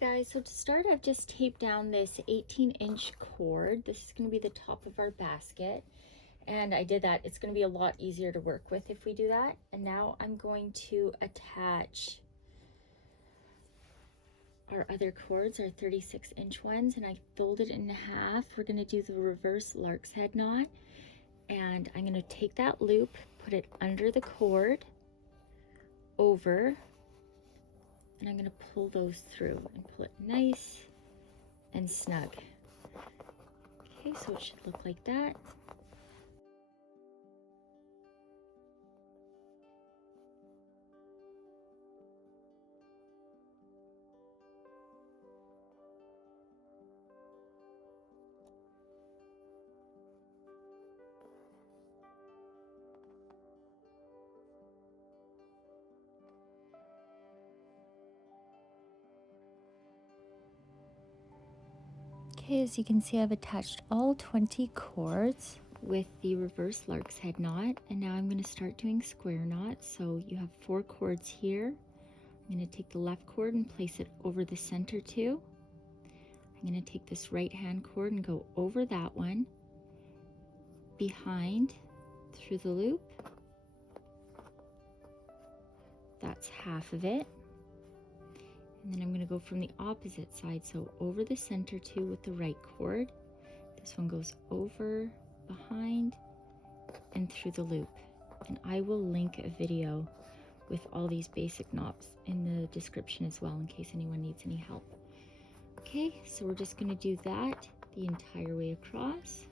Hey guys, so to start I've just taped down this 18-inch cord. This is going to be the top of our basket, and I did that. It's going to be a lot easier to work with if we do that. And now I'm going to attach our other cords, our 36-inch ones, and I folded it in half. We're going to do the reverse lark's head knot, and I'm going to take that loop, put it under the cord, over, and I'm going to pull those through and pull it nice and snug. Okay, so it should look like that. Okay, as you can see, I've attached all 20 cords with the reverse lark's head knot, and now I'm going to start doing square knots. So you have 4 cords here. I'm going to take the left cord and place it over the center two. I'm going to take this right hand cord and go over that one, behind, through the loop. That's half of it. And then I'm going to go from the opposite side, so over the center two with the right cord. This one goes over, behind, and through the loop. And I will link a video with all these basic knots in the description as well, in case anyone needs any help. Okay, so we're just going to do that the entire way across.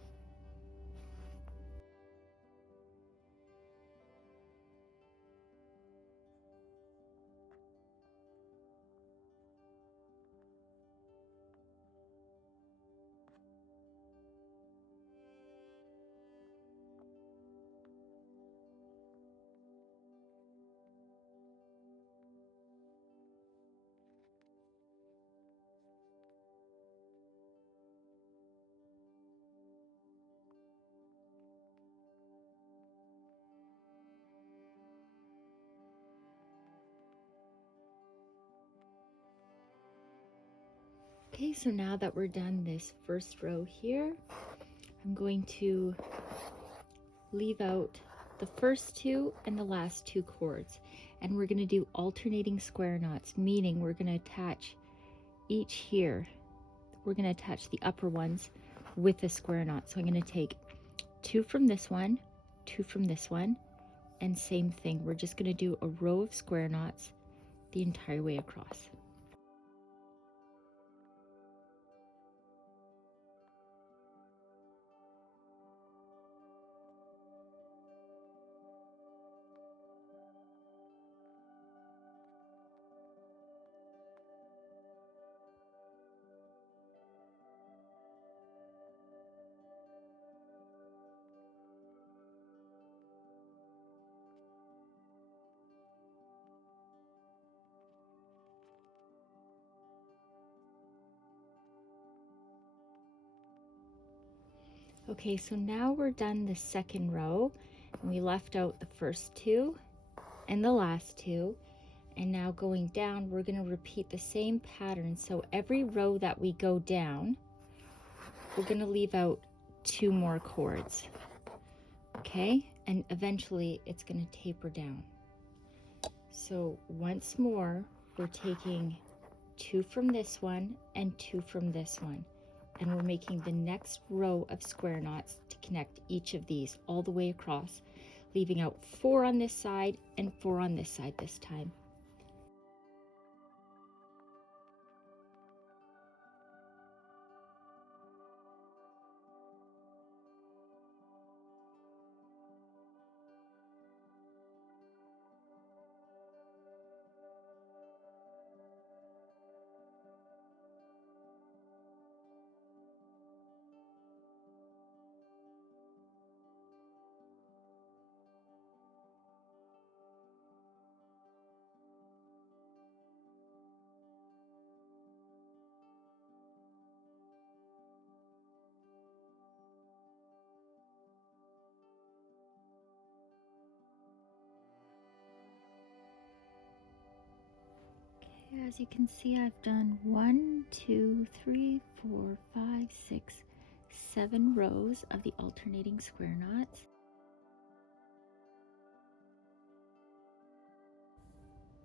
Okay, so now that we're done this first row here, I'm going to leave out the first two and the last 2 cords, and we're going to do alternating square knots, meaning we're going to attach each here. We're going to attach the upper ones with a square knot. So I'm going to take 2 from this one, 2 from this one, and same thing. We're just going to do a row of square knots the entire way across. Okay, so now we're done the second row, and we left out the first 2 and the last 2, and now going down we're going to repeat the same pattern. So every row that we go down, we're going to leave out 2 more cords, okay, and eventually it's going to taper down. So once more, we're taking 2 from this one and 2 from this one, and we're making the next row of square knots to connect each of these all the way across, leaving out 4 on this side and 4 on this side this time. Okay, as you can see, I've done 1, 2, 3, 4, 5, 6, 7 rows of the alternating square knots.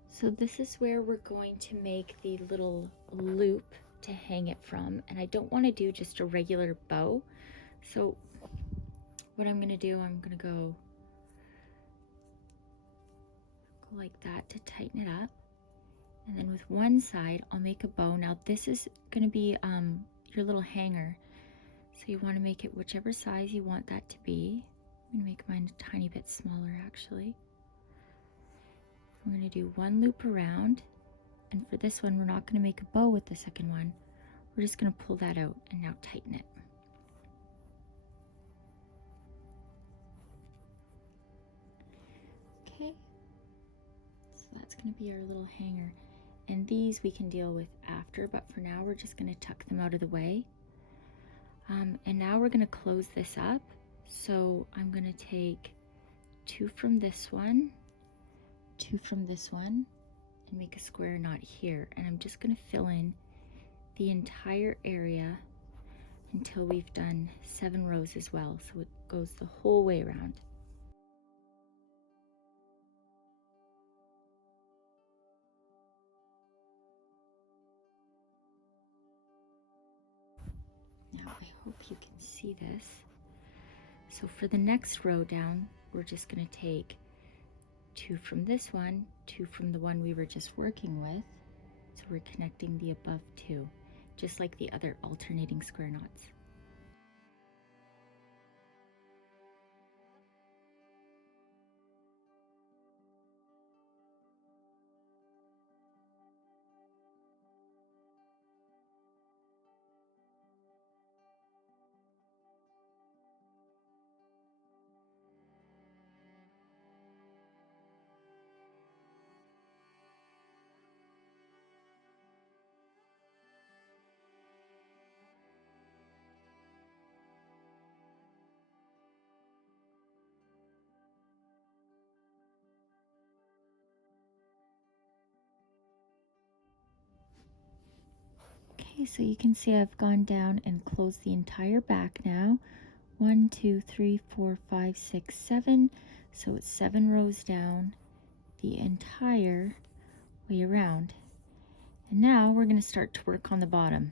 So this is where we're going to make the little loop to hang it from, and I don't want to do just a regular bow. So what I'm going to do, I'm going to go like that to tighten it up, and then with one side I'll make a bow. Now this is going to be your little hanger, so you want to make it whichever size you want that to be. I'm going to make mine a tiny bit smaller actually. We're going to do one loop around, and for this one we're not going to make a bow with the second one. We're just going to pull that out and now tighten it. Okay, so that's going to be our little hanger, and these we can deal with after, but for now we're just going to tuck them out of the way. And now we're going to close this up. So I'm going to take 2 from this one, 2 from this one, and make a square knot here, and I'm just going to fill in the entire area until we've done 7 rows as well, so it goes the whole way around. Now I hope you can see this. So for the next row down, we're just going to take 2 from this one, 2 from the one we were just working with, so we're connecting the above 2, just like the other alternating square knots. Okay, so you can see I've gone down and closed the entire back now. 1, 2, 3, 4, 5, 6, 7. So it's 7 rows down the entire way around. And now we're going to start to work on the bottom.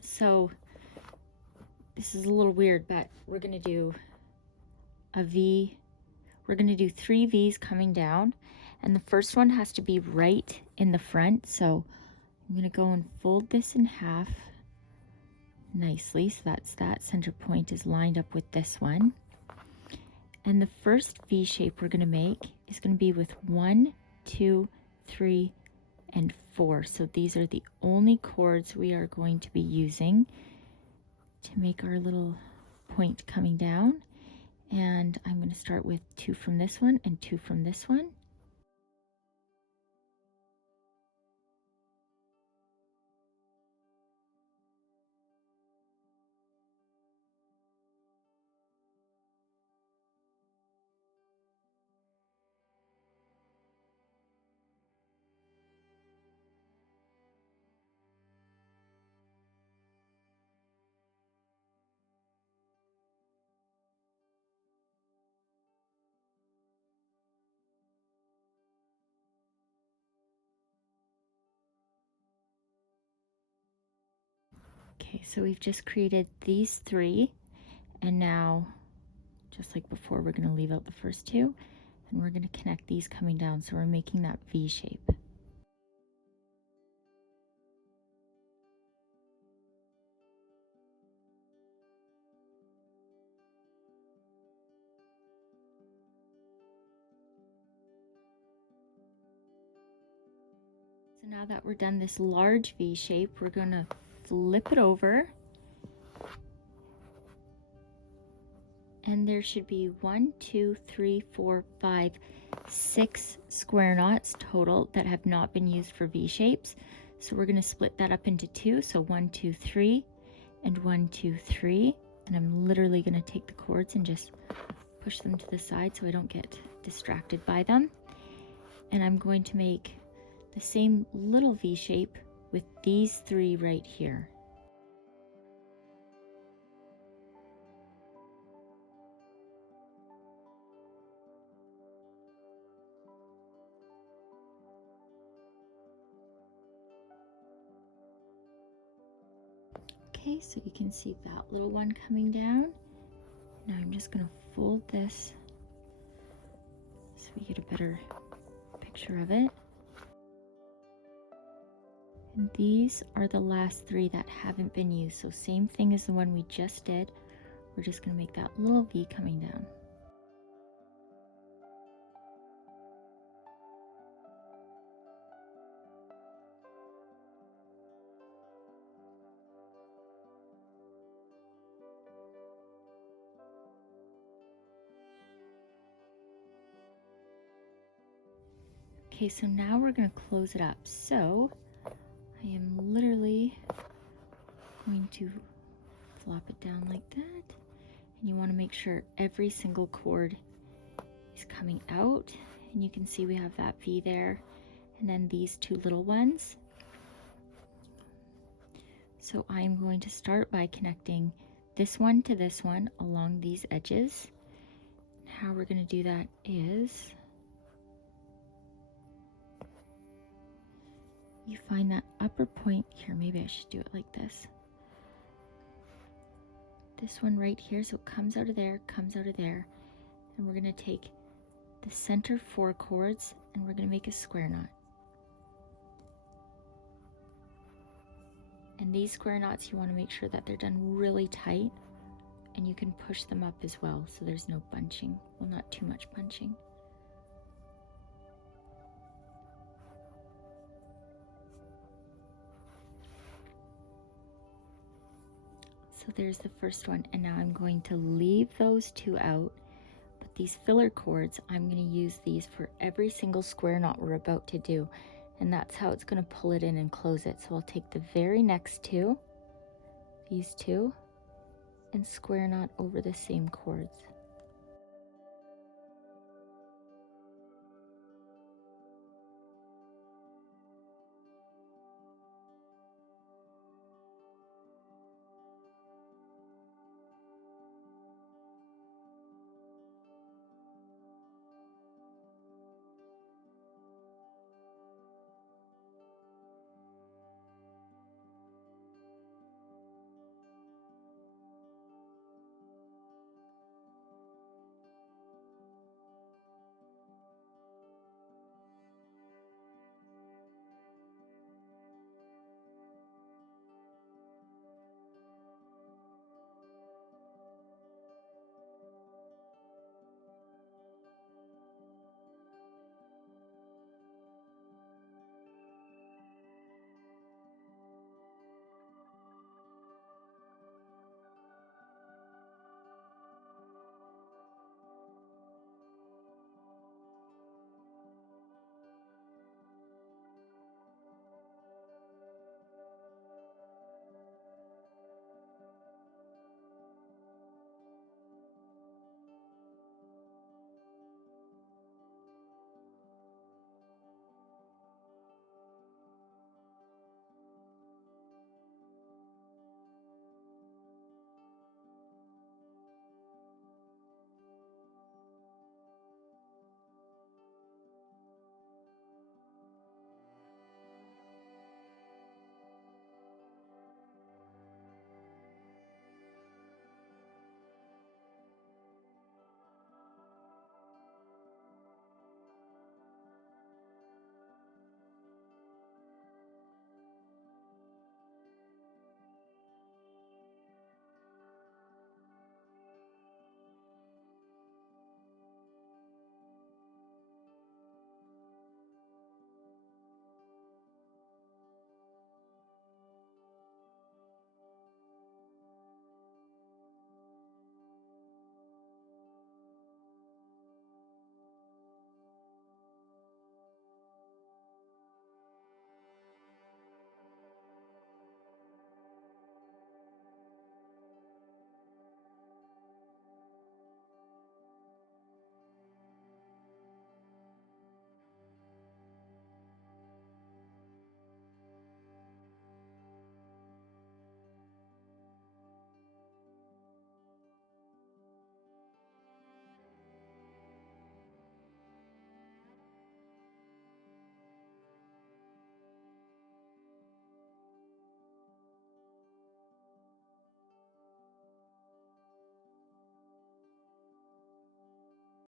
So this is a little weird, but we're going to do a V. We're going to do 3 V's coming down, and the first one has to be right in the front. So I'm going to go and fold this in half nicely, so that center point is lined up with this one. And the first V shape we're going to make is going to be with 1, 2, 3, and 4. So these are the only chords we are going to be using to make our little point coming down. And I'm going to start with 2 from this one and 2 from this one. Okay, so we've just created these 3, and now, just like before, we're going to leave out the first 2, and we're going to connect these coming down, so we're making that V shape. So now that we're done this large V shape, we're going to flip it over, and there should be 1, 2, 3, 4, 5, 6 square knots total that have not been used for V shapes. So we're going to split that up into 2, so 1, 2, 3, and 1, 2, 3, and I'm literally going to take the cords and just push them to the side so I don't get distracted by them. And I'm going to make the same little V shape with these 3 right here. Okay, so you can see that little one coming down. Now I'm just going to fold this so we get a better picture of it. And these are the last 3 that haven't been used. So same thing as the one we just did. We're just going to make that little V coming down. Okay, so now we're going to close it up. So I am literally going to flop it down like that. And you want to make sure every single cord is coming out. And you can see we have that V there. And then these 2 little ones. So I'm going to start by connecting this one to this one along these edges. How we're going to do that is you find that upper point here. Maybe I should do it like this. This one right here, so it comes out of there, and we're going to take the center 4 cords and we're going to make a square knot. And these square knots, you want to make sure that they're done really tight, and you can push them up as well so there's no bunching. Well, not too much bunching. So there's the first one, and now I'm going to leave those 2 out, but these filler cords, I'm going to use these for every single square knot we're about to do, and that's how it's going to pull it in and close it. So I'll take the very next 2, these 2, and square knot over the same cords.